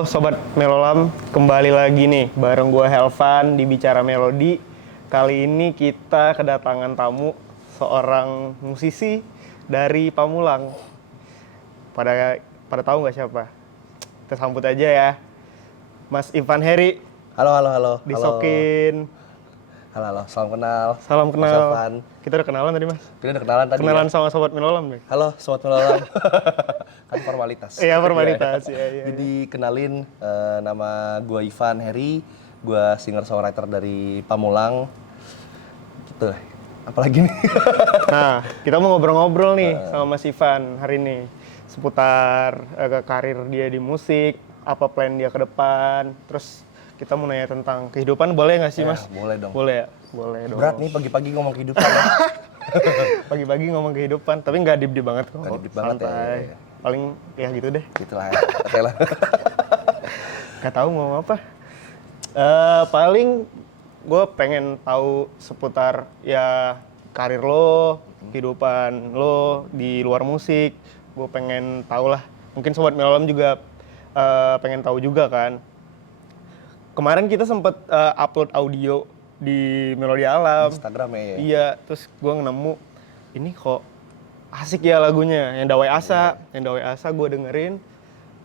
Halo Sobat Melolam, kembali lagi nih bareng gue Helvan di Bicara Melodi. Kali ini kita kedatangan tamu, seorang musisi dari Pamulang. Pada tahu nggak siapa? Kita sambut aja ya, Mas Ivan Heri. Halo, halo, halo. Disokin. Halo, salam kenal. Salam Mas kenal. Evan. Kita udah kenalan tadi, Mas? Kita udah kenalan tadi. Kenalan ya? sama Sobat Melolam nih. Halo, sobat melolam. Kan formalitas. Iya, formalitas. Iya. Jadi kenalin, nama gue Ivan Heri. Gue singer-songwriter dari Pamulang. Gitu. Apalagi nih? Nah, kita mau ngobrol-ngobrol nih sama Mas Ivan hari ini seputar karir dia di musik, apa plan dia ke depan, terus kita mau nanya tentang kehidupan, boleh nggak sih, Mas? Boleh dong. Boleh ya? Boleh dong. Berat nih pagi-pagi ngomong kehidupan ya. Pagi-pagi ngomong kehidupan, tapi nggak deep-deep banget kok. Nggak deep-deep banget ya, Santai. iya. Paling ya gitu deh. Gitu lah ya. Oke lah. Nggak tahu mau apa. Paling gue pengen tahu seputar ya karir lo, kehidupan lo di luar musik. Gue pengen tahu lah. Mungkin Sobat Melolam juga pengen tahu juga kan. Kemarin kita sempet upload audio di Melodi Alam. Instagram ya. Iya, terus gue nemu ini kok asik ya lagunya. Yang Dawai Asa gue dengerin.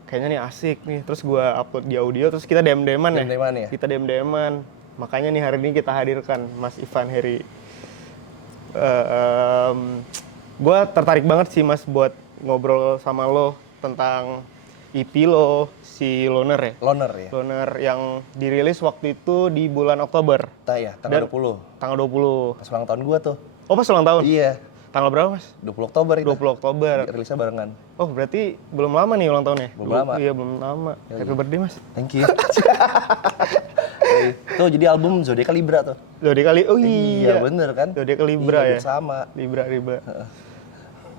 Kayaknya nih asik nih. Terus gue upload di audio, terus kita DM-DM-an ya. DM-an ya? Kita DM-DM-an. Makanya nih hari ini kita hadirkan Mas Ivan Heri. Gue tertarik banget sih Mas buat ngobrol sama lo tentang EP lo, si Loner ya? Loner ya? Loner yang dirilis waktu itu di bulan Oktober. Ya, tanggal 20. Tanggal 20. Pas ulang tahun gue tuh. Oh, pas ulang tahun? Iya. Tanggal berapa, Mas? 20 Oktober itu. 20 Oktober. Rilisnya barengan. Oh, berarti belum lama nih ulang tahunnya? Belum lama. Iya, belum lama. Happy birthday, Mas. Thank you. Tuh jadi album Zodiac Libra tuh. Zodiac kali, oh iya. Bener kan? Zodiac Libra iya, ya? Sama. Libra.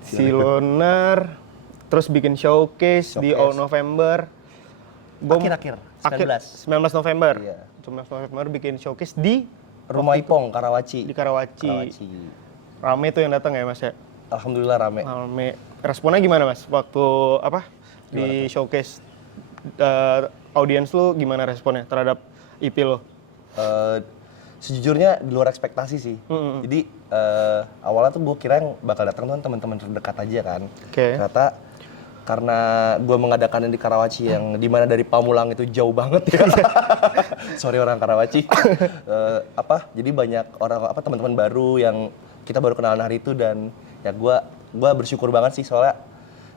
Si Loner, terus bikin showcase di All November. Akhir-akhir, 19 November. Iya. 19 November bikin showcase di Rumah Ipong, Karawaci. di Karawaci. Rame tuh yang datang ya, Mas ya? Alhamdulillah rame. Rame. Responnya gimana, Mas? Waktu di showcase, audiens lu gimana responnya terhadap EP lo? Sejujurnya di luar ekspektasi sih. Jadi awalnya tuh gue kira yang bakal datang tuh teman-teman terdekat aja kan. Oke. Ternyata karena gue mengadakannya di Karawaci yang dimana dari Pamulang itu jauh banget ya. Sorry orang Karawaci. Jadi banyak orang teman-teman baru yang kita baru kenalan hari itu, dan ya gue bersyukur banget sih soalnya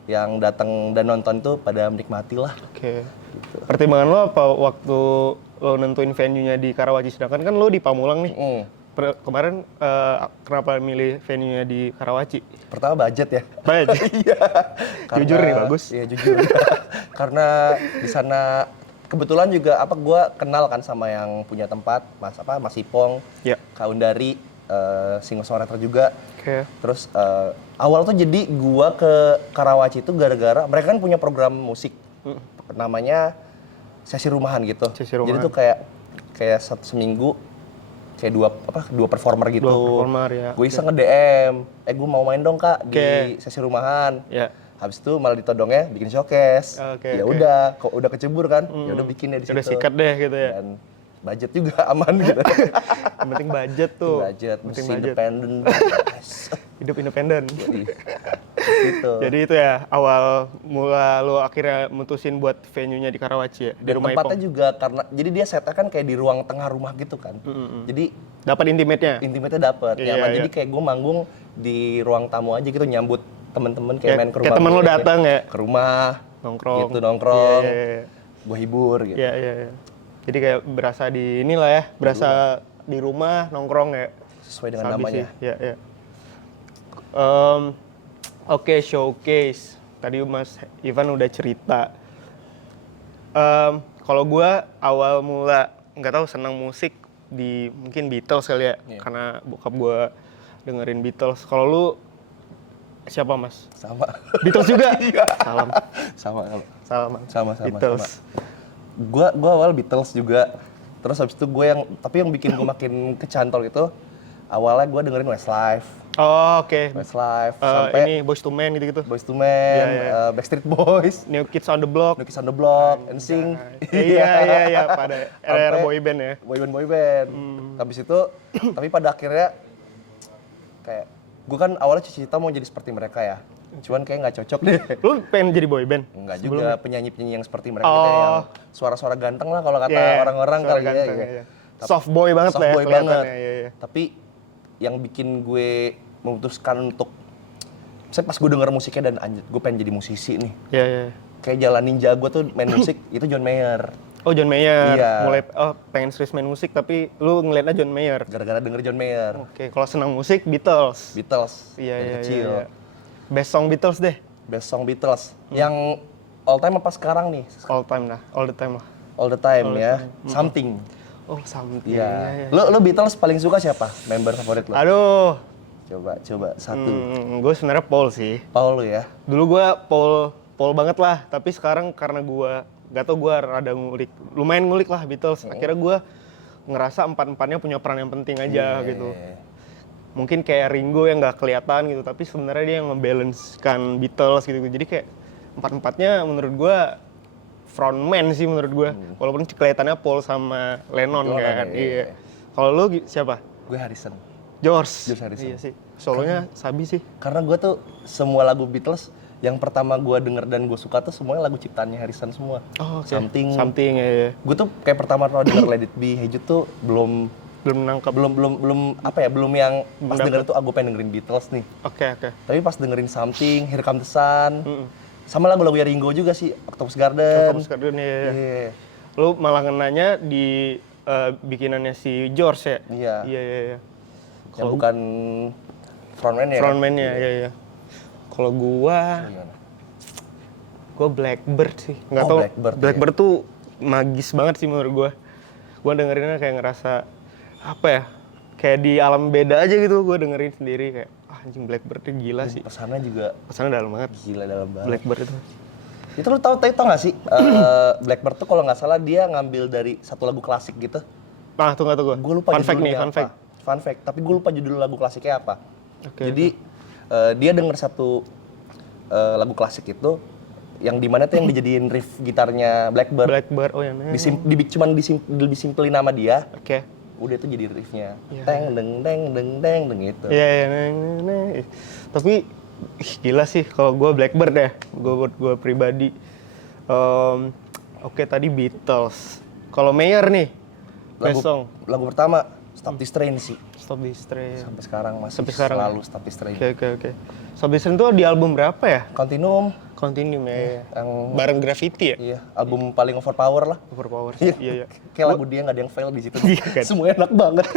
yang datang dan nonton itu pada menikmati lah. Oke. Gitu. Pertimbangan lo apa waktu lo nentuin venue-nya di Karawaci, sedangkan kan lo di Pamulang nih. Kemarin kenapa milih venue-nya di Karawaci? Pertama budget ya. Budget? Iya. Jujur nih, bagus. Iya jujur. Karena di sana kebetulan juga gue kenal kan sama yang punya tempat, Mas Ipong, ya. Kak Undari, singer-songwriter juga. Oke. Terus awal tuh jadi gue ke Karawaci itu gara-gara mereka kan punya program musik namanya sesi rumahan gitu. Sesi rumahan. Jadi tuh kayak satu seminggu kayak dua performer gitu. Dua performer ya. Gue iseng nge-DM, gue mau main dong Kak di sesi rumahan. Ya. Habis itu malah ditodongnya bikin showcase. Ya udah, kok udah kecebur kan, ya udah bikin ya di situ. Udah sikat deh gitu ya. Dan budget juga aman gitu. Yang penting budget tuh. Budget, penting mesti budget. independen. Hidup independen. Gitu. Jadi itu ya awal mula lo akhirnya mutusin buat venue-nya di Karawaci ya, di Dan Rumah tempatnya Ipong. juga karena jadi dia setnya kan kayak di ruang tengah rumah gitu kan. Jadi Dapat intimate-nya. intimatenya dapet. Iya, Nyaman. iya. Jadi kayak gue manggung di ruang tamu aja gitu, nyambut temen-temen kayak main ke rumah. Kayak temen lo gue, datang ya. Ke rumah. Nongkrong. Gitu nongkrong. Iya. Gue hibur gitu. Iya. Jadi kayak berasa di inilah ya, berasa di rumah nongkrong ya. Sesuai dengan Sabi namanya. sih. Iya. Oke, showcase. Tadi Mas Ivan udah cerita. Kalau gue awal mula nggak tahu senang musik di mungkin Beatles kali ya, karena bokap gue dengerin Beatles. Kalau lu siapa Mas? Sama. Beatles juga? Sama. Beatles. Gua awal Beatles juga. Terus habis itu tapi yang bikin gue makin kecantol itu Awalnya gue dengerin Westlife, Oh, oke. sampai Ini Boyz II Men gitu-gitu. Boyz II Men, Iya. Backstreet Boys, New Kids on the Block. New Kids on the Block, NSYNC. Iya, pada era-era Sampai boy band ya. Boyband. Habis itu, tapi pada akhirnya kayak gue kan awalnya cita-cita mau jadi seperti mereka ya. Cuman kayak nggak cocok deh. Lu pengen jadi boy band? Enggak juga penyanyi-penyanyi yang seperti mereka gitu, yang suara-suara ganteng lah kalau kata Iya, orang-orang suara kali ya. ganteng, Iya. iya. Soft boy banget Soft lah ya boy kelihatannya. banget. Iya. Tapi yang bikin gue memutuskan untuk, saya pas gue denger musiknya dan anjir, gue pengen jadi musisi nih. Iya. Kayak jalan ninja gue tuh main musik, itu John Mayer. Oh, John Mayer. Iya. Mulai pengen serius main musik tapi lu ngeliatnya John Mayer. Gara-gara denger John Mayer. Oke, kalau senang musik Beatles. Beatles, Iya, dari iya, kecil. iya. Best song Beatles deh. Best song Beatles. Yang all time apa sekarang nih? All time lah, all the time lah. All the time ya. Something. Oh, something. Iya. Iya. Lu Beatles paling suka siapa? Member favorit lu? Aduh, Coba satu. gue sebenarnya Paul sih. Paul lu ya. Dulu gue Paul banget lah, tapi sekarang karena gue gak tau, gue rada lumayan ngulik lah Beatles. Akhirnya gue ngerasa empat-empatnya punya peran yang penting aja gitu. Mungkin kayak Ringo yang nggak kelihatan gitu, tapi sebenarnya dia yang ngebalancekan Beatles gitu. Jadi kayak empat-empatnya menurut gue frontman sih menurut gue. Walaupun kelihatannya Paul sama Lennon kan. Iya. Kalau lu siapa? Gue Harrison. George Harrison. Iya sih. Solonya Sabi sih. Karena gue tuh semua lagu Beatles yang pertama gue denger dan gue suka tuh semuanya lagu ciptaannya Harrison semua. Oh, oke. Something. Ya. Gue tuh kayak pertama kali denger Let It Be, Hey Jude tuh belum Nangkep. belum yang pas denger tuh aku pengen dengerin Beatles nih. Oke. Tapi pas dengerin Something, Here Comes the Sun, sama lagu-lagu Ringo juga sih, Octopus Garden. Octopus Garden ya. Iya. Lu malah ngenanya di bikinannya si George ya? Iya. Iya. Yang bukan frontman ya? Frontman-nya, iya. Kalau gua Blackbird sih. Nggak tahu. Blackbird tuh magis banget sih menurut gua. Gua dengerinnya kayak ngerasa apa ya? Kayak di alam beda aja gitu. Gua dengerin sendiri kayak anjing Blackbird tuh gila sih. Pesannya juga Pesannya dalam banget. gila dalam banget. Blackbird itu. Itu lu tau nggak sih? Blackbird tuh kalau nggak salah dia ngambil dari satu lagu klasik gitu. Nah, tunggu. Gue lupa Fun fact nih, judulnya fun fact. apa. Fun fact. Tapi gue lupa judul lagu klasiknya apa. Oke, Jadi dia denger satu lagu klasik itu yang dimana tuh yang dijadiin riff gitarnya Blackbird. Blackbird, oh yang Cuman disimpelin nama dia. Oke. Udah itu jadi riffnya. Iya, Teng deng deng deng deng deng gitu. Iya. Tapi gila sih kalau gue Blackbird ya. Gue pribadi. Oke, tadi Beatles. Kalau Mayer nih, best song. Lagu pertama Stop This Train sih. Stop This Train. Sampai sekarang masih Sampai sekarang selalu Stop This Train. Oke. Stop This Train itu di album berapa ya? Continuum Continuum ya. yang Bareng Graffiti ya? iya, album paling overpower lah. Overpower sih. Iya. Kayak lagu dia nggak ada yang fail di situ. Iya kan? Semuanya enak banget.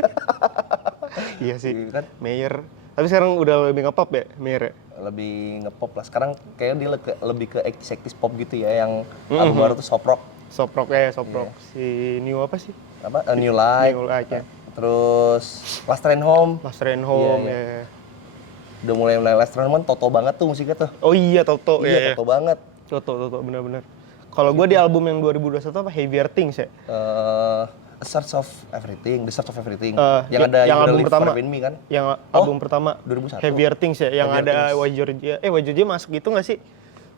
Iya sih. Iya kan? Mayer. Tapi sekarang udah lebih nge-pop ya, Mayer ya? Lebih ngepop lah. Sekarang kayaknya dia lebih ke 80s pop gitu ya, yang album baru tuh Soft Rock. Soft Rock. Si New apa sih? Apa? A New Life. New Life ya. Terus Last Train Home. Last Train Home Iya. ya. Udah mulai Last Train Home Toto banget tuh musiknya tuh. Oh iya, Toto Iya, ya. Toto banget. Toto benar-benar. Kalau gue di album yang 2021 apa Heavier Things ya? A Search of Everything, The Search of Everything. Yang yang ada yang You album Live pertama. Forever in Me kan? Yang album pertama 2001. Heavier Things ya, yang Heavier ada Things. Why Georgia. Why Georgia masuk gitu nggak sih?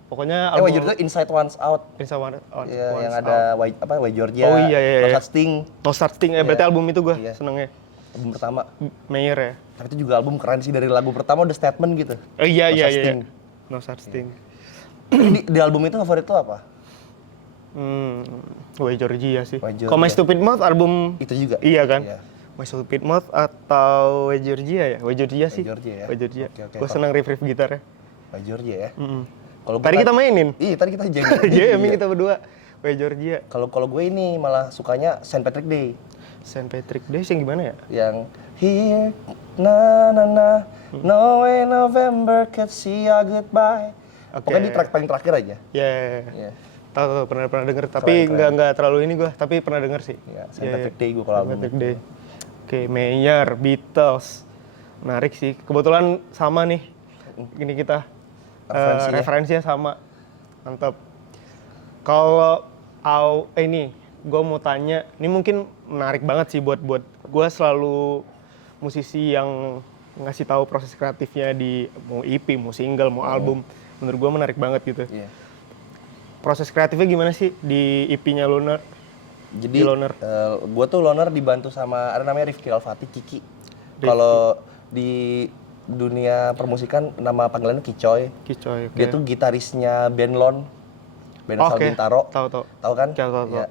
Pokoknya Why album Georgia Inside One's Out. Iya, yang ada Why Georgia. Oh iya. No Such Thing. No Such Thing, berarti album itu gue Iya. senengnya. Album pertama. Mayer ya. Tapi itu juga album keren sih, dari lagu pertama udah statement gitu. Oh iya. No Such Thing. No Such Thing. di album itu favorit lo apa? Why Georgia sih. Why Georgia. Kalau My Stupid Mouth album Itu juga. iya kan? Iya. My Stupid Mouth atau Why Georgia ya? Why Georgia sih. Georgia ya? Why Georgia. Oke. Gue seneng riff gitarnya. Why Georgia ya. Kalau Tadi kita mainin. Iya, tadi kita Jamming kita berdua. Why Georgia. Kalau gue ini malah sukanya Saint Patrick Day. Saint Patrick Day yang gimana ya? Yang here na no way November could see our goodbye. Oke. Pokoknya di track paling terakhir aja. Ya. Iya. Tahu pernah denger, tapi nggak terlalu ini gue, tapi pernah denger sih. Iya, Saint Patrick Day gue kalau Saint album. Patrick Day. Oke, Mayer, Beatles. Menarik sih. Kebetulan sama nih. Ini kita referensinya sama. Mantap. Kalau ini gue mau tanya, ini mungkin menarik banget sih buat gue selalu musisi yang ngasih tahu proses kreatifnya di mau EP, mau single, mau album. Menurut gue menarik banget gitu. Iya. Proses kreatifnya gimana sih di EP-nya Loner? Jadi Di Loner. gue tuh Loner dibantu sama ada namanya Rifki Alfati, Kiki. Kalau di dunia permusikan nama panggilannya Kicoy. Kicoy, oke. Dia tuh gitarisnya band Lon, band asal Oke. Bintaro. Tahu. Tahu kan? Tahu. Ya.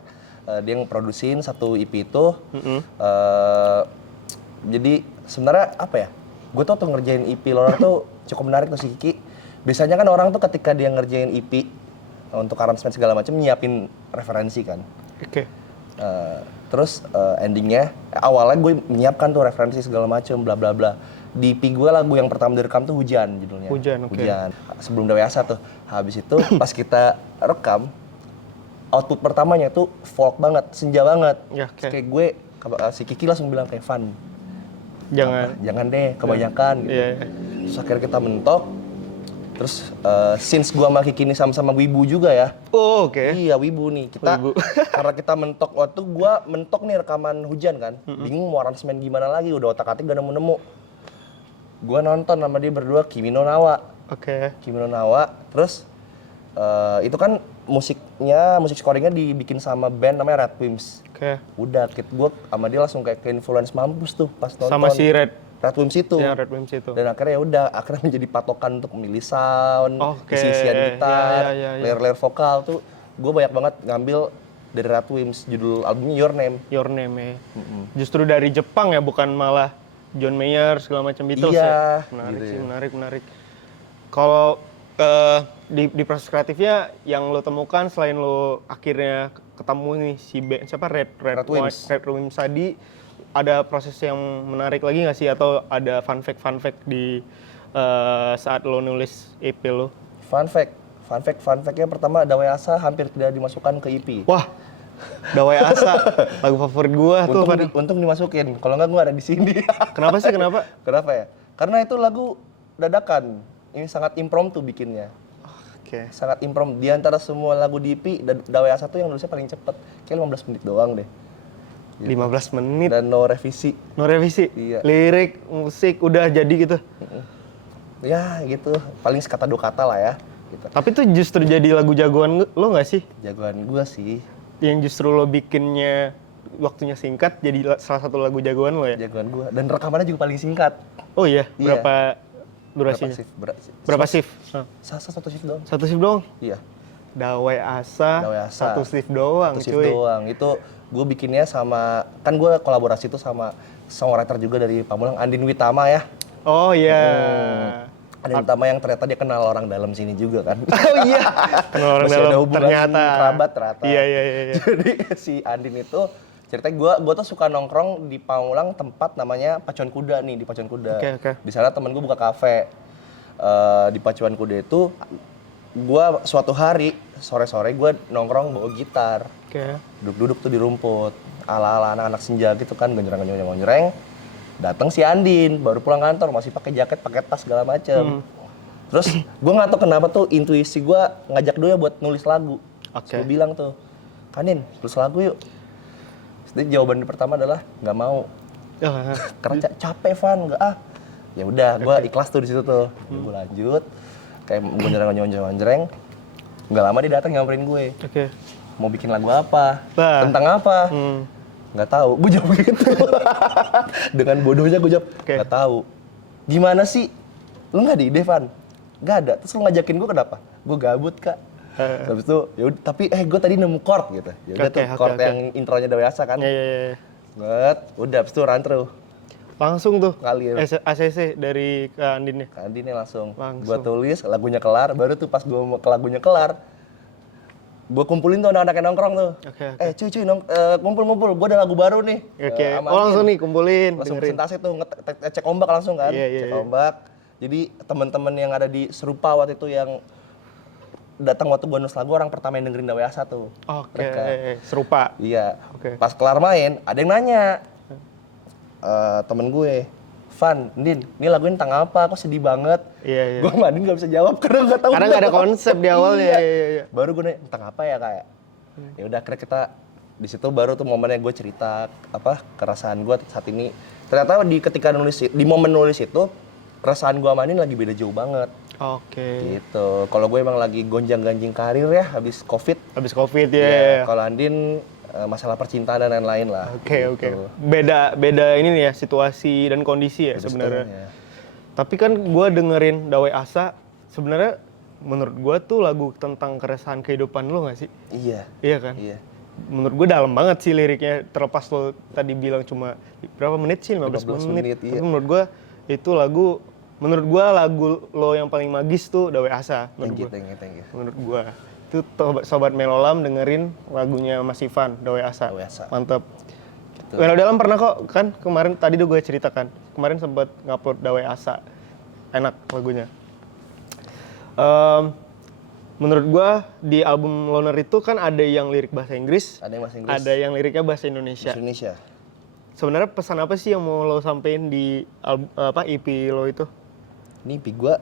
Dia ngeprodusin satu EP itu. Jadi sebenarnya apa ya? Gue tuh ngerjain EP Loner tuh cukup menarik tuh si Kiki. Biasanya kan orang tuh ketika dia ngerjain EP untuk aransemen segala macam nyiapin referensi kan. Oke. Terus endingnya awalnya gue menyiapkan tuh referensi segala macam bla bla bla. Di EP gue lagu yang pertama direkam tuh Hujan judulnya. Hujan, oke. Hujan. Sebelum Dewasa tuh. Habis itu pas kita rekam output pertamanya tuh folk banget, senja banget. Ya, Terus oke. kayak gue si Kiki langsung bilang kayak Van, jangan deh kebanyakan gitu. Iya. Terus akhirnya kita mentok. Terus since gua sama Kiki ini sama-sama wibu juga ya. Oh, oke. Iya wibu nih. Kita Wibu. karena kita mentok waktu gua mentok nih rekaman Hujan kan. Bingung mau aransemen gimana lagi, udah otak-atik gak nemu-nemu. Gua nonton sama dia berdua Kimi no Nawa. Oke. Kimi no Nawa. Terus itu kan musik scoringnya dibikin sama band namanya Red Wimps. Oke. Udah gua sama dia langsung kayak ke influence mampus tuh pas nonton. Sama si Red Wimps itu. Ya, Red Wimps itu. Dan akhirnya ya udah, akhirnya menjadi patokan untuk memilih sound, Oke. isi-isian gitar, Ya. layer-layer vokal tuh. Gue banyak banget ngambil dari Red Wimps, judul albumnya Your Name. Your Name ya. Justru dari Jepang ya, bukan malah John Mayer segala macam Beatles Iya, ya. Menarik gitu sih, ya. menarik. Kalau di proses kreatifnya yang lo temukan selain lo akhirnya ketemu nih si siapa Red Wimps tadi, ada proses yang menarik lagi nggak sih atau ada fun fact di saat lo nulis EP lo? Fun fact-nya pertama Dawai Asa hampir tidak dimasukkan ke EP. Wah, Dawai Asa, lagu favorit gua tuh. Untung dimasukin, kalau nggak gue ada di sini. Kenapa sih, kenapa? Kenapa ya? Karena itu lagu dadakan, ini sangat impromptu bikinnya. Oke. Sangat impromptu, di antara semua lagu di EP, Dawai Asa tuh yang nulisnya paling cepet, kayak 15 menit doang deh. 15 menit. Dan no revisi. No revisi? Iya. Lirik, musik, udah jadi gitu? Ya gitu, paling sekata dua kata lah ya. Gitu. Tapi tuh justru jadi lagu jagoan lo nggak sih? Jagoan gua sih, Yang justru lo bikinnya waktunya singkat jadi salah satu lagu jagoan lo ya? jagoan gua. Dan rekamannya juga paling singkat. Oh iya? Iya. Berapa durasinya? Berapa shift? Satu shift doang. Satu shift doang? Iya. Dawai Asa, Dawai Asa. satu shift doang Satu shift cuy. doang. Itu gue bikinnya sama, kan gue kolaborasi tuh sama songwriter juga dari Pamulang, Andin Witama ya. Oh iya. Andin Witama yang ternyata dia kenal orang dalam sini juga kan. Oh iya. Kenal orang Masih ada dalam hubungan ternyata. kerabat ternyata. Iya. Jadi si Andin itu ceritanya gue tuh suka nongkrong di Pamulang tempat namanya Pacuan Kuda nih, di Pacuan Kuda. Oke. Di sana temen gue buka kafe. Di Pacuan Kuda itu gue suatu hari sore-sore gue nongkrong bawa gitar. Oke. Duduk-duduk tuh di rumput. Ala-ala anak-anak senja gitu kan, gonjreng-gonjreng. Datang si Andin, baru pulang kantor masih pakai jaket, pakai tas segala macem. Terus gue nggak tahu kenapa tuh intuisi gue ngajak dia buat nulis lagu. Oke. Gue bilang tuh, Kanin, tulis lagu yuk. Jadi jawaban pertama adalah nggak mau. Karena capek Van, nggak ah. Ya udah, gue ikhlas tuh di situ tuh. Gue lanjut, kayak gonjreng-gonjreng. Nggak lama dia datang nyamperin gue. Oke. Mau bikin lagu apa? Bah. Tentang apa? Nggak tahu. Gue jawab gitu. Dengan bodohnya gue jawab, Oke. nggak tahu. Gimana sih? Lu nggak di ide, Van? Nggak ada. Terus lu ngajakin gue kenapa? Gue gabut, Kak. Habis itu, yaudah, tapi gue tadi nemu chord gitu. Yaudah Oke, tuh oke, chord oke. yang intronya Dawai Asa kan. Iya. Udah, habis itu run through. Langsung tuh Ngalir. ACC dari Kak Andinnya. Andinnya langsung. Langsung. Gue tulis, lagunya kelar. Baru tuh pas gue mau ke lagunya kelar, gue kumpulin tuh anak-anak yang nongkrong tuh. Oke. Cuy, kumpul-kumpul. Gue ada lagu baru nih. Oke. Sama Oh langsung Andin. nih kumpulin. Langsung dengerin. presentasi tuh, cek ombak langsung kan. Iya. Cek ombak. Jadi teman-teman yang ada di Serupa waktu itu yang datang waktu gue nulis lagu, orang pertama yang dengerin Dawai Asa tuh. Oke. Mereka. Serupa. Iya. Oke. Pas kelar main, ada yang nanya. Temen gue, Van, Din, ini lagunya tentang apa? Kok sedih banget? Iya. Gue sama Din gak bisa jawab karena gak tahu. Karena nggak ada konsep di awalnya. Iya. Iya. Baru gue nanya, tentang apa ya kayak? Ya udah akhirnya kita Di situ baru tuh momennya gue cerita keresahan gue saat ini. Ternyata ketika nulis di momen nulis itu keresahan gue sama Andin lagi beda jauh banget. Oke. Gitu. Kalau gue emang lagi gonjang-ganjing karir ya habis Covid. Habis Covid ya. Ya, kalau Andin masalah percintaan dan lain-lain lah. Oke, oke. Gitu. Beda ini nih ya, situasi dan kondisi ya Beda sebenarnya. setengahnya. Tapi kan gue dengerin Dawai Asa, sebenarnya menurut gue tuh lagu tentang keresahan kehidupan lo nggak sih? Iya. Iya kan? Iya. Menurut gue dalam banget sih liriknya, terlepas lo tadi bilang cuma berapa menit sih, 15 menit. iya. Tapi menurut gue itu lagu, menurut gue lagu lo yang paling magis tuh Dawai Asa. Menurut gue. Thank you. Menurut gue. Itu Sobat Melolam dengerin lagunya Mas Ivan, Dawai Asa. Dawai Asa. Mantep. Gitu. Melodalam pernah kok, kan kemarin tadi tuh gue ceritakan. Kemarin sempat ngupload Dawai Asa. Enak lagunya. Menurut gua di album Loner itu kan ada yang lirik bahasa Inggris, Ada yang bahasa Inggris. ada yang liriknya bahasa Indonesia. Bahasa Indonesia. Sebenarnya pesan apa sih yang mau lo sampein di EP lo itu? Ini EP gue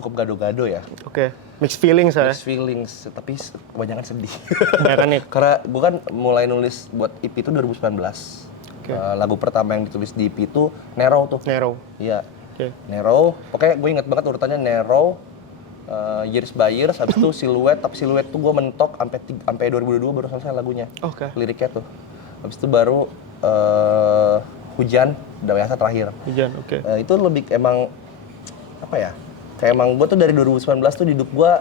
cukup gado-gado ya. Oke, mixed feelings ya. Mixed feelings, tapi kebanyakan sedih. Kebanyakan nih. Karena gue kan mulai nulis buat EP itu 2019. Oke. Lagu pertama yang ditulis di EP itu Nero tuh. Nero. Iya. Oke. Nero, pokoknya gue inget banget urutannya Nero, Years by Years, habis itu Silhouette, tapi Silhouette tuh gue mentok sampai 2022 baru selesai lagunya. Oke. Liriknya tuh. Habis itu baru Hujan, Dawai Asa terakhir. Hujan, oke. Itu lebih emang apa ya? Kayak emang gue tuh dari 2019 tuh di hidup gue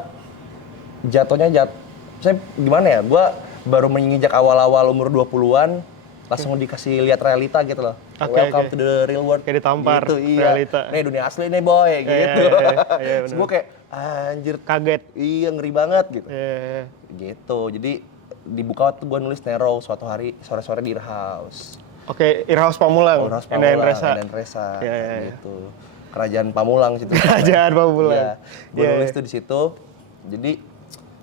saya gimana ya? Gue baru menginjak awal-awal umur 20-an langsung dikasih lihat realita gitu loh. Oke, Welcome oke. to the real world. Kayak ditampar gitu, realita. Nih dunia asli nih boy gitu. iya, Terus gue kayak anjir Kaget. iya ngeri banget gitu. Iya. Gitu. Jadi dibuka waktu gue nulis Nero suatu hari sore-sore di House. Oke, Irhaus Pamulang. House Endayan Pamulang, Resa. Endayan Resa. Iya, iya, iya. Gitu. Kerajaan Pamulang situ. Kerajaan Pamulang. Iya. Gue Iya, nulis iya. tuh di situ. Jadi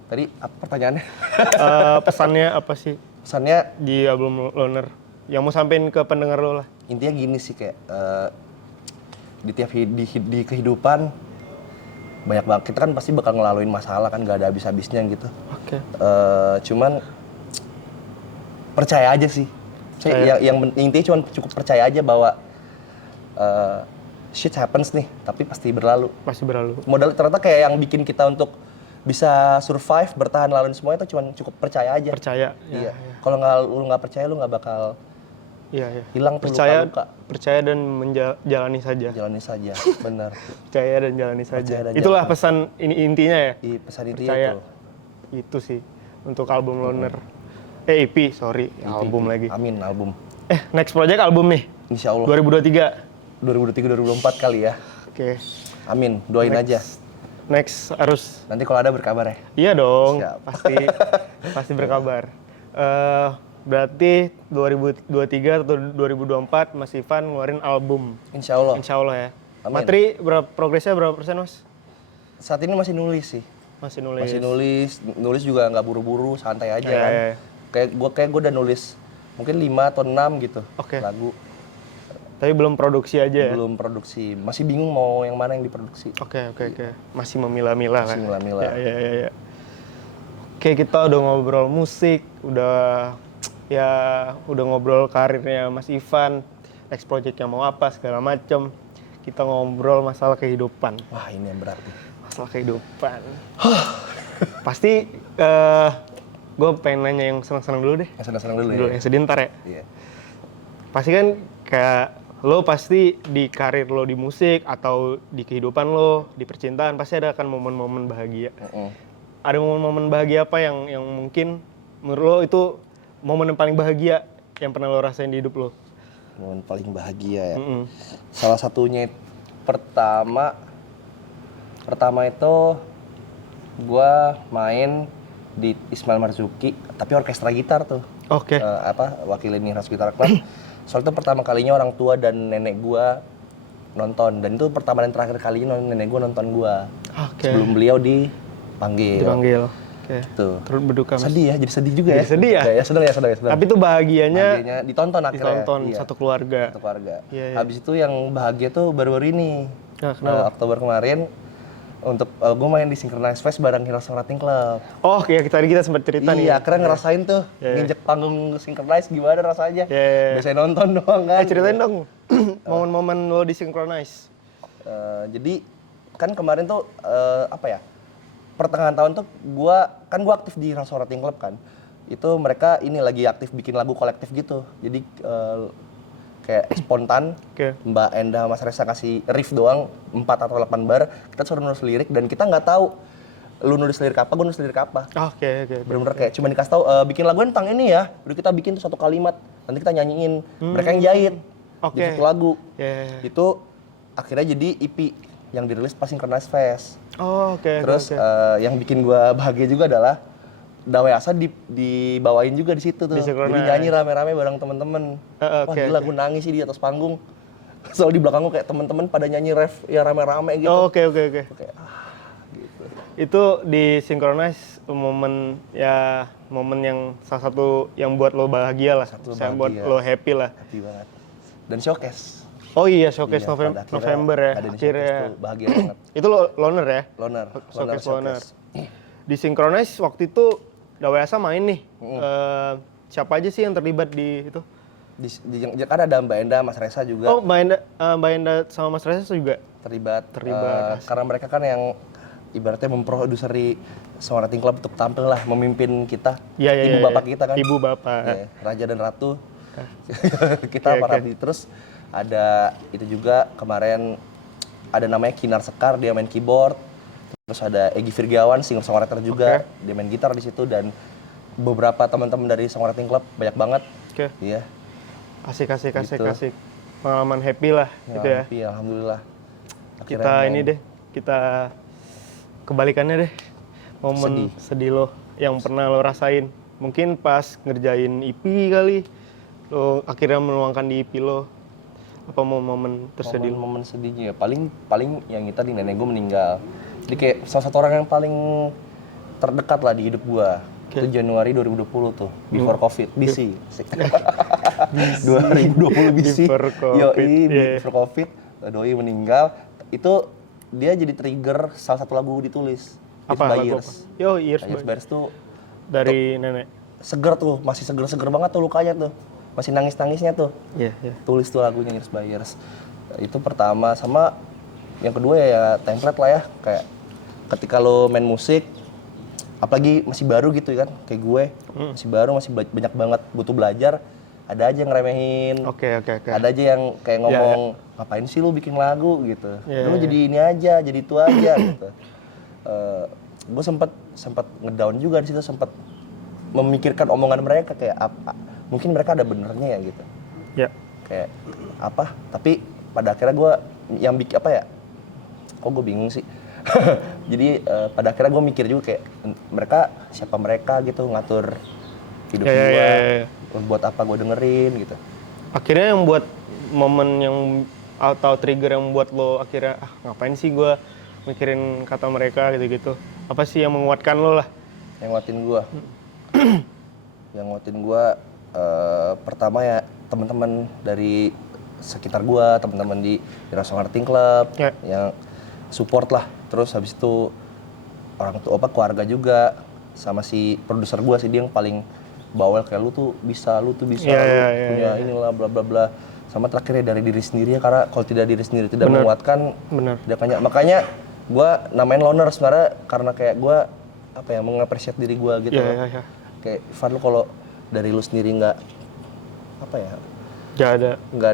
tadi apa pertanyaannya? Pesannya apa sih Pesannya di album Loner? Yang mau sampein ke pendengar lo lah. intinya gini sih kayak di tiap di kehidupan banyak banget kita kan pasti bakal ngelaluin masalah kan gak ada habis-habisnya gitu. Oke. Cuman percaya aja sih. Yang intinya cuma cukup percaya aja bahwa shit happens nih, tapi pasti berlalu. Masih berlalu. Modal ternyata kayak yang bikin kita untuk bisa survive, bertahan laluin semuanya itu cuma cukup percaya aja. Percaya. Iya. Kalau lu nggak percaya lu nggak bakal Iya, iya. hilang tuh Percaya, luka-luka. percaya dan menjalani saja. Jalani saja, benar. Percaya dan jalani saja. Percaya dan Itulah jalani. pesan intinya ya. Di pesan itu Percaya. tuh. Itu sih untuk album Loner. EP, sorry, album lagi. Amin, album. Next project album nih. Insya Allah 2023. 2023-2024 kali ya. Oke. Amin, doain aja. Next harus. Nanti kalau ada berkabar ya. Iya dong. Siap. Pasti berkabar. Berarti 2023 atau 2024 Mas Ivan ngeluarin album. Insya Allah. Insya Allah ya. Amin. Materi progresnya berapa persen Mas? Saat ini masih nulis sih. Masih nulis. Masih nulis juga nggak buru-buru, santai aja Iya, kan. iya. Kayak gue udah nulis mungkin 5 atau 6 gitu Oke. lagu. Tapi belum produksi aja ya? Belum produksi. Masih bingung mau yang mana yang diproduksi. Oke. Masih memilah-milah Masih kan? milah-milah. Ya. Oke, kita udah ngobrol musik, udah ngobrol karirnya Mas Ivan, next project yang mau apa, segala macem. Kita ngobrol masalah kehidupan. Wah ini yang berat nih. Masalah kehidupan. Pasti gue pengen nanya yang senang-senang dulu deh. Yang senang-senang dulu ya. Yang sedih ntar ya. Iya. Pasti kan kayak lo pasti di karir lo di musik atau di kehidupan lo, di percintaan pasti ada kan momen-momen bahagia. Ada momen-momen bahagia apa yang mungkin menurut lo itu momen yang paling bahagia yang pernah lo rasain di hidup lo? Momen paling bahagia ya. Salah satunya pertama itu gue main di Ismail Marzuki tapi orkestra gitar tuh. Oke. Wakilin Nihras Gitar Club. Soalnya itu pertama kalinya orang tua dan nenek gue nonton dan itu pertama dan terakhir kalinya nenek gue nonton gue. Oke. Sebelum beliau dipanggil. Oke. Tuh. Turut berduka Mas. Sedih ya, jadi sedih juga ya. Jadi sedih ya? Ya, sedang. Tapi tuh bahagianya ditonton akhirnya. ditonton Iya, satu keluarga. satu keluarga. Iya, iya. Habis itu yang bahagia tuh baru-baru ini. Nah, kenapa? Oktober kemarin Untuk gue main di Synchronize Fest bareng Hero Songwriting Club. Oh, kayak tadi kita sempat cerita nih. Iya, akhirnya ngerasain tuh nginjek panggung Synchronize gimana rasanya. Biasanya nonton doang kan. Ceritain dong momen-momen lo di Synchronize. Jadi kan kemarin tuh apa ya? Pertengahan tahun tuh gua aktif di Hero Songwriting Club kan. Itu mereka ini lagi aktif bikin lagu kolektif gitu. Jadi kayak spontan, Mbak Enda Mas Resa kasih riff doang 4 atau 8 bar, kita suruh nulis lirik dan kita nggak tahu lu nulis lirik apa, gue nulis lirik apa. Oke. Bener-bener kayak cuma dikasih tahu bikin lagu tentang ini ya, udah kita bikin tuh satu kalimat, nanti kita nyanyiin, mereka yang jahit, jadi satu lagu. Itu akhirnya jadi EP yang dirilis pas Synchronize Fest. Terus yang bikin gue bahagia juga adalah Dawayasa dibawain juga di situ tuh. Jadi nyanyi rame-rame bareng temen-temen. Wah gila, gue nangis sih di atas panggung. Soal di belakang gue kayak temen-temen pada nyanyi ref ya rame-rame gitu. Oke. Kayak gitu. Itu di Synchronize momen yang salah satu yang buat lo bahagia lah. Buat lo happy lah. Happy banget. Dan showcase. Oh iya, showcase November ya. Akhirnya bahagia banget. Itu loner ya? Showcase loner. Di Synchronize waktu itu Dawayasa main nih. Siapa aja sih yang terlibat di itu? Kan ada Mbak Enda, Mas Resa juga. Oh, Mbak Enda sama Mas Resa juga terlibat. Karena mereka kan yang ibaratnya memproduseri Songwriting Club untuk tampil lah, memimpin kita. Ibu bapak kita kan. Ibu bapak. Raja dan Ratu. Kita para terus ada itu juga kemarin ada namanya Kinar Sekar, dia main keyboard. Terus ada Egy Virgiawan, singer songwriter juga, dia main gitar di situ dan beberapa teman-teman dari Songwriting Club banyak banget. Iya. Asik. Pengalaman happy lah gitu ya. Happy, alhamdulillah. Kita kebalikannya deh. Momen sedih lo yang pernah lo rasain. Mungkin pas ngerjain EP kali, lo akhirnya menuangkan di EP lo. Apa momen tersedih? Momen sedihnya ya paling yang kita di nenek gue meninggal. Jadi kayak salah satu orang yang paling terdekat lah di hidup gua. Itu Januari 2020 tuh, before COVID, BC. 2020 BC. Before COVID, doi meninggal. Itu dia jadi trigger salah satu lagu ditulis. Apa lagu apa? Yo, Years Bears tuh dari nenek. Seger tuh, masih seger banget tuh lukanya tuh. Masih nangis-nangisnya tuh. Iya. Tulis tuh lagunya Years by Years. Itu pertama, sama yang kedua ya template lah ya, kayak ketika lo main musik, apalagi masih baru gitu kan, kayak gue, masih baru, masih banyak banget butuh belajar, ada aja yang ngeremehin, ada aja yang kayak ngomong, ngapain sih lo bikin lagu gitu, lo jadi ini aja, jadi itu aja gitu. Gue sempat ngedown juga di situ, sempat memikirkan omongan mereka kayak apa, mungkin mereka ada benernya ya gitu, kayak apa, tapi pada akhirnya gue yang bikin apa ya, kok gue bingung sih. Jadi pada akhirnya gue mikir juga kayak siapa mereka gitu ngatur hidup gue, buat apa gue dengerin gitu. Akhirnya yang buat momen yang atau trigger yang buat lo akhirnya ngapain sih gue mikirin kata mereka gitu-gitu. Apa sih yang menguatkan lo lah? Yang nguatin gue, pertama ya teman-teman dari sekitar gue, teman-teman di Hero Songwriting Club yang support lah. Terus habis itu orang tua keluarga juga, sama si produser gue sih, dia yang paling bawel kayak lu tuh bisa punya inilah bla bla bla. Sama terakhirnya dari diri sendiri ya, karena kalau tidak diri sendiri tidak menguatkan, makanya gue namain loner sebenarnya karena kayak gue apa ya, mengapresiasi diri gue gitu. Kayak Ivan, lu kalau dari lu sendiri nggak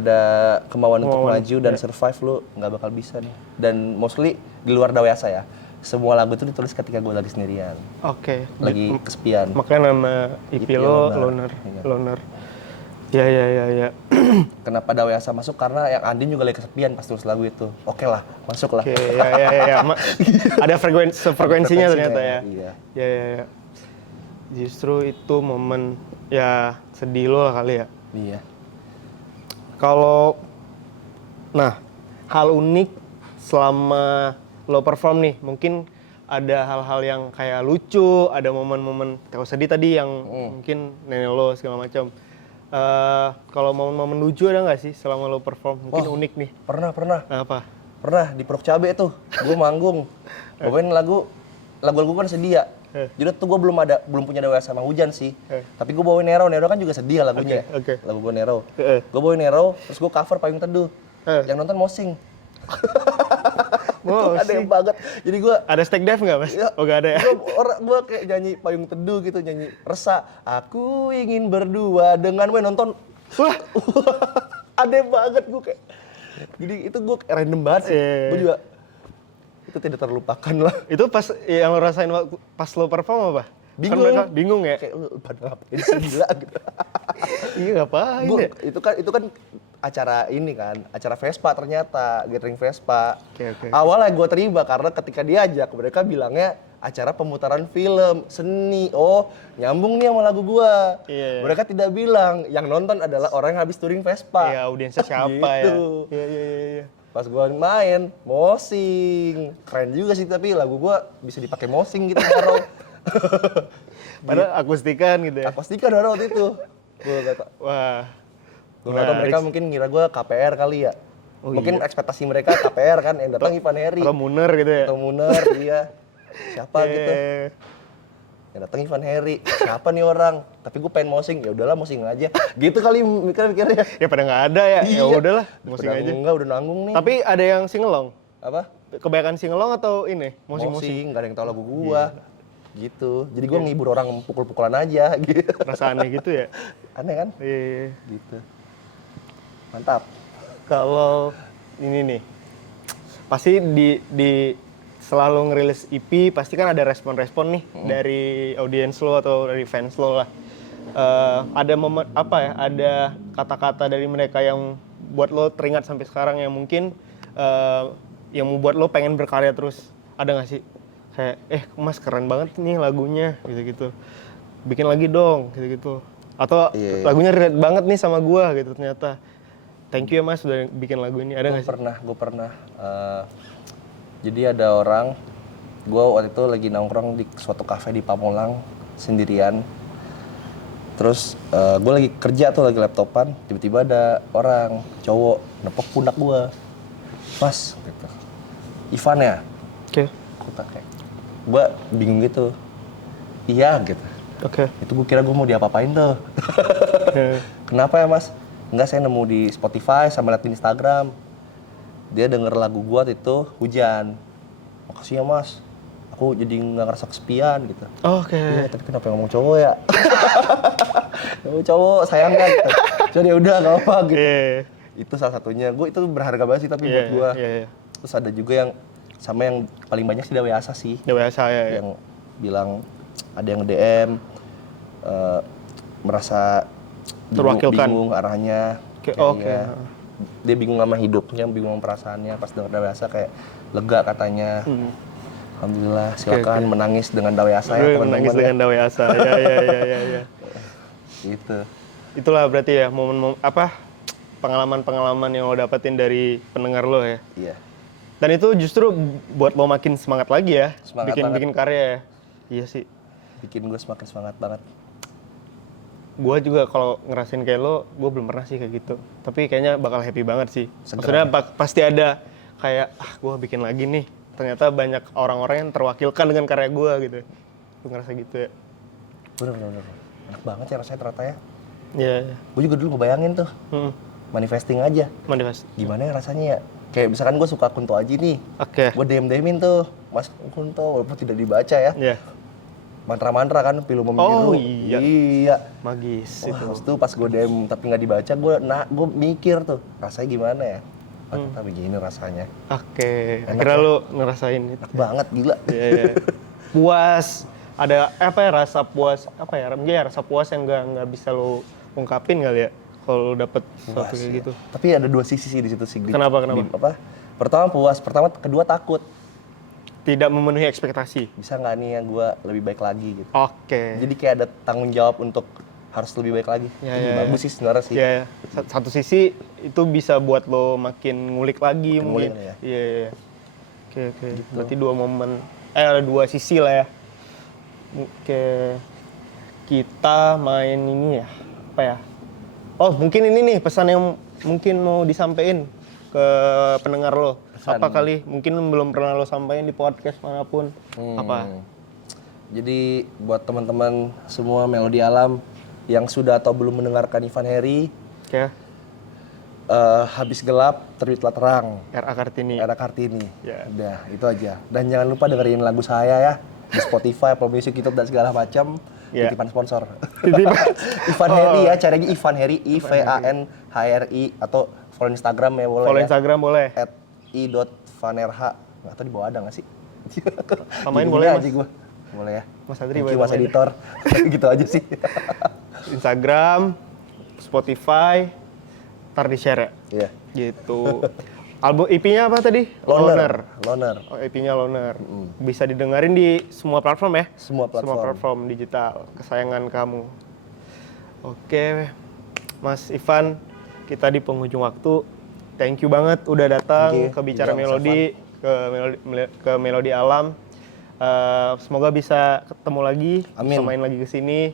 ada kemauan untuk maju dan survive, lu nggak bakal bisa nih. Dan mostly di luar Dawayasa ya, semua lagu itu ditulis ketika gue lagi sendirian. Lagi kesepian. Makanya nama EP lo Loner. Ya. Kenapa Dawayasa masuk? Karena yang Andin juga lagi kesepian pas tulis lagu itu. Oke lah, masuk lah. Ya. Ada frekuensinya ternyata ya. Ya. Justru itu momen ya sedih lo lah kali ya. Iya. Kalau hal unik selama lo perform nih, mungkin ada hal-hal yang kayak lucu, ada momen-momen kalau sedih tadi yang mungkin nenek lo segala macam. Kalau momen-momen lucu ada nggak sih selama lo perform? Mungkin unik nih. Pernah. Nah, apa? Pernah di Puruk Cabe tuh, gue manggung. Bawain lagu kan sedih ya. Jadi tuh gue belum punya Dewa sama Hujan sih. Tapi gue bawain Nero kan juga sedih lagunya. Lagu gue Nero. Gue bawain Nero, terus gue cover Payung Teduh. Yang nonton mosing. Itu aneh banget. Jadi gue ada stake dive nggak mas? Ya, oh nggak ada ya? Gue kayak nyanyi Payung Teduh gitu, nyanyi resah. Aku ingin berdua dengan nonton. Wah, aneh banget gue kayak. Jadi itu gue random banget sih. Gue juga itu tidak terlupakan lah. Itu pas yang lo rasain pas lo perform apa? Bingung. Kan mereka bingung ya? Kayak lu pada ngapain sih gila gitu. Iya ngapain ya? Itu kan acara ini kan, acara Vespa ternyata, gathering Vespa. Okay. Awalnya gue terima karena ketika diajak mereka bilangnya acara pemutaran film, seni. Oh, nyambung nih sama lagu gua. Mereka tidak bilang yang nonton adalah orang yang habis touring Vespa. Iya, audiensnya siapa gitu. ya? Iya. Pas gua main, mosing. Keren juga sih tapi lagu gua bisa dipakai mosing gitu baru. Padahal akustikan gitu ya. Akustikan baru waktu itu. Gua kata, wah. Gua nggak tahu mereka mungkin ngira gua KPR kali ya. Mungkin ekspektasi mereka KPR kan yang datang Ivan Heri. Atau Muner gitu ya. Atau Muner, iya. Siapa gitu. Yang datang Ivan Heri. Siapa nih orang? Tapi gue pengen mosing. Ya udahlah mosing aja. Gitu kali mikirnya. Ya pada nggak ada ya. Iya. Ya udahlah, mosing aja. Enggak, udah nanggung nih. Tapi ada yang singelong. Apa? Kebanyakan singelong atau ini? Mosing-mosing. Enggak ada yang tahu lagu gua. Gitu. Jadi gua ngibur orang pukul-pukulan aja gitu. Rasa aneh gitu ya. Aneh kan? Iya. Gitu. Mantap. Kalau ini nih. Pasti di selalu ngerilis EP pasti kan ada respon-respon nih dari audiens lo atau dari fans lo lah. Ada momen apa ya? Ada kata-kata dari mereka yang buat lo teringat sampai sekarang yang mungkin yang membuat lo pengen berkarya terus. Ada nggak sih? Kayak Mas keren banget nih lagunya gitu-gitu. Bikin lagi dong gitu-gitu. Atau lagunya relate banget nih sama gua gitu ternyata. Thank you ya Mas udah bikin lagu ini. Ada nggak sih? Gue pernah. Jadi ada orang, gue waktu itu lagi nongkrong di suatu kafe di Pamulang sendirian. Terus gue lagi kerja tuh, lagi laptopan, tiba-tiba ada orang cowok nepok pundak gue. Mas, gitu. Ivan ya? Oke. Gue bingung gitu. Iya gitu. Oke. Itu gue kira gue mau diapa-apain tuh. Kenapa ya Mas? Enggak, saya nemu di Spotify sama liat di Instagram. Dia denger lagu gua itu Hujan. Makasih ya Mas, aku jadi nggak ngerasa kesepian gitu. Oke. Iya, tapi kenapa ngomong cowok ya? Ngomong cowok, sayang kan? Gitu. Jadi udah nggak apa gitu. Itu salah satunya. Gue itu berharga banget sih tapi buat gua. Terus ada juga yang sama yang paling banyak sih Dewa Asa sih. Dewa Asa ya. Yang bilang ada yang DM merasa bingung arahnya. Oke. Dia bingung sama hidupnya, bingung sama perasaannya, pas denger Dawesa kayak lega katanya. Alhamdulillah, silakan menangis dengan Dawesa ya teman-teman. Menangis dengan Dawesa, ya. Gitu. Itulah berarti ya momen pengalaman-pengalaman yang lo dapetin dari pendengar lo ya. Iya. Dan itu justru buat lo makin semangat lagi ya, bikin karya ya. Iya sih. Bikin gue semakin semangat banget. Gue juga kalau ngerasain kayak lo, gue belum pernah sih kayak gitu. Tapi kayaknya bakal happy banget sih. Maksudnya pasti ada kayak, gue bikin lagi nih. Ternyata banyak orang-orang yang terwakilkan dengan karya gue gitu. Gue ngerasa gitu ya. Bener. Enak banget ya rasanya ternyata ya. Iya. Gue juga dulu ngebayangin tuh. Manifesting aja. Gimana ya rasanya ya? Kayak misalkan gue suka Kunto Aji nih. Oke. Gue DM-in tuh, Mas Kunto, walaupun tidak dibaca ya. Iya. Mantra-mantra kan, pilu memilu. Oh iya. Magis. Wah, itu pas gue DM tapi nggak dibaca, gue mikir tuh rasanya gimana ya. Ternyata begini rasanya. Oke. Akhirnya lo ngerasain itu. Enak banget, gila. Iya. Puas. Ada rasa puas mungkin rasa puas yang nggak bisa lo ungkapin kali ya kalau lo dapet sesuatu kayak gitu. Tapi ada dua sisi sih di situ sih. Kenapa? Pertama puas, kedua takut. Tidak memenuhi ekspektasi. Bisa nggak nih yang gue lebih baik lagi gitu. Oke. Jadi kayak ada tanggung jawab untuk harus lebih baik lagi. Bagus sih sebenarnya sih. Iya. Satu sisi itu bisa buat lo makin ngulik lagi mungkin. Iya. Oke. Gitu. Berarti ada dua sisi lah ya. Oke. Kita main ini ya. Apa ya? Oh, mungkin ini nih pesan yang mungkin mau disampaikan ke ke pendengar lo? Pesan. Apa kali mungkin belum pernah lo sampaikan di podcast manapun? Apa? Jadi buat teman-teman semua Melodi Alam yang sudah atau belum mendengarkan Ivan Heri, Oke. habis gelap terbitlah terang. RA Kartini. Era Kartini. Ya. Udah, itu aja. Dan jangan lupa dengerin lagu saya ya di Spotify, Apple Music, YouTube dan segala macam. Ya. Titipan sponsor. Titipan. Ivan Heri ya, cari aja Ivan Heri, IVANHRI atau follow Instagram ya boleh. Follow ya. Instagram boleh. @i.vanerha. Nggak tahu di bawah ada nggak sih? Samain Gini-gini boleh, aja Mas. gua. Boleh ya. Mas Adri Thank you, boleh Mas tambahin. Editor. Gitu aja sih. Instagram, Spotify, ntar di-share ya. Iya. Gitu. Album EP-nya apa tadi? Loner. Oh, EP-nya Loner. Bisa didengarin di semua platform ya? Semua platform. Semua platform digital kesayangan kamu. Oke, Mas Ivan, kita di penghujung waktu. Thank you banget udah datang Thank you. ke Bicara Juga, Mas Melodi, ke Melodi Alam. Semoga bisa ketemu lagi, Amin. bisa main lagi ke sini.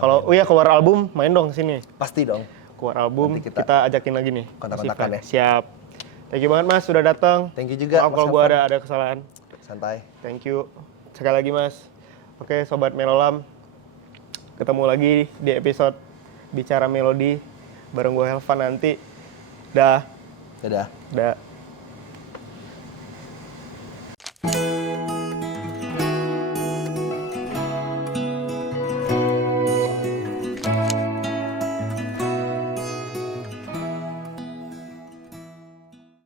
Kalau keluar album, main dong ke sini. Pasti dong. Keluar album, Nanti kita ajakin lagi nih. kontak-kontakan Mas Ivan. Siap. Thank you banget Mas sudah datang. Thank you juga, Maaf Mas kalau gua Evan. ada kesalahan. Santai. Thank you. Sekali lagi Mas. Oke, Sobat Melolam. Ketemu lagi di episode Bicara Melodi bareng gue Helvan nanti. Dah. Dadah. Dah.